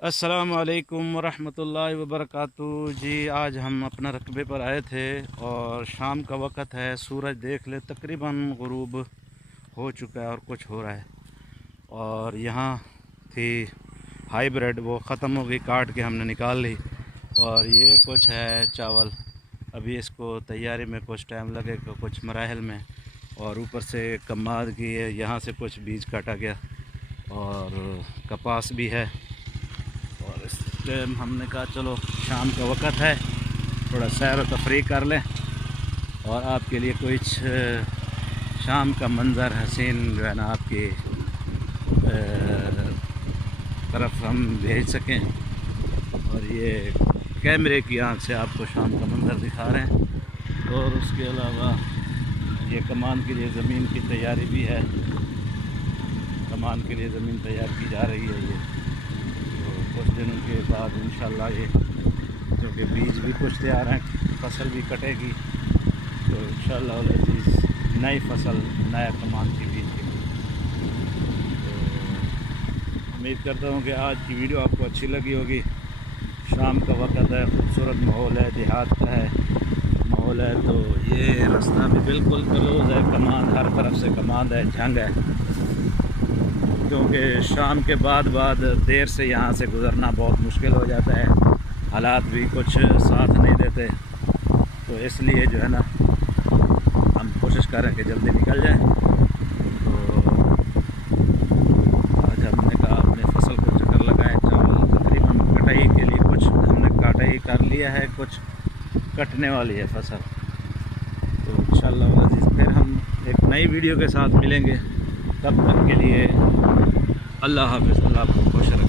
السلام علیکم ورحمۃ اللہ وبرکاتہ جی، آج ہم اپنا رقبے پر آئے تھے اور شام کا وقت ہے، سورج دیکھ لے تقریباً غروب ہو چکا ہے اور کچھ ہو رہا ہے۔ اور یہاں تھی ہائیبریڈ، وہ ختم ہو گئی، کاٹ کے ہم نے نکال لی۔ اور یہ کچھ ہے چاول، ابھی اس کو تیاری میں کچھ ٹائم لگے گا، کچھ مراحل میں۔ اور اوپر سے کماد کی ہے، یہاں سے کچھ بیج کاٹا گیا اور کپاس بھی ہے۔ اور اس ٹائم ہم نے کہا چلو شام کا وقت ہے، تھوڑا سیر و تفریح کر لیں اور آپ کے لیے کچھ شام کا منظر حسین جو ہے نا آپ کی طرف ہم بھیج سکیں۔ اور یہ کیمرے کی آنکھ سے آپ کو شام کا منظر دکھا رہے ہیں۔ اور اس کے علاوہ یہ کمان کے لیے زمین کی تیاری بھی ہے، کمان کے لیے زمین تیار کی جا رہی ہے۔ یہ کچھ دنوں کے بعد انشاءاللہ یہ کیونکہ بیج بھی کچھ تیار ہیں، فصل بھی کٹے گی، تو انشاءاللہ العزیز نئی فصل، نیا کمان کی بیج کی۔ تو امید کرتا ہوں کہ آج کی ویڈیو آپ کو اچھی لگی ہوگی۔ شام کا وقت ہے، خوبصورت ماحول ہے، دیہات کا ہے ماحول ہے۔ تو یہ راستہ بھی بالکل کلوز ہے، کمان ہر طرف سے کمان ہے، جنگ ہے، کیونکہ شام کے بعد دیر سے یہاں سے گزرنا بہت مشکل ہو جاتا ہے، حالات بھی کچھ ساتھ نہیں دیتے، تو اس لیے جو ہے نا ہم کوشش کریں کہ جلدی نکل جائیں۔ تو آج ہم نے کہا اپنے فصل کو چکر لگائیں، چاول تقریباً کٹائی کے لیے کچھ ہم نے کٹائی کر لیا ہے، کچھ کٹنے والی ہے فصل۔ تو انشاءاللہ عزیز پھر ہم ایک نئی ویڈیو کے ساتھ ملیں گے، تب تک کے لیے اللہ حافظ، اللہ آپ کو خوش رکھے۔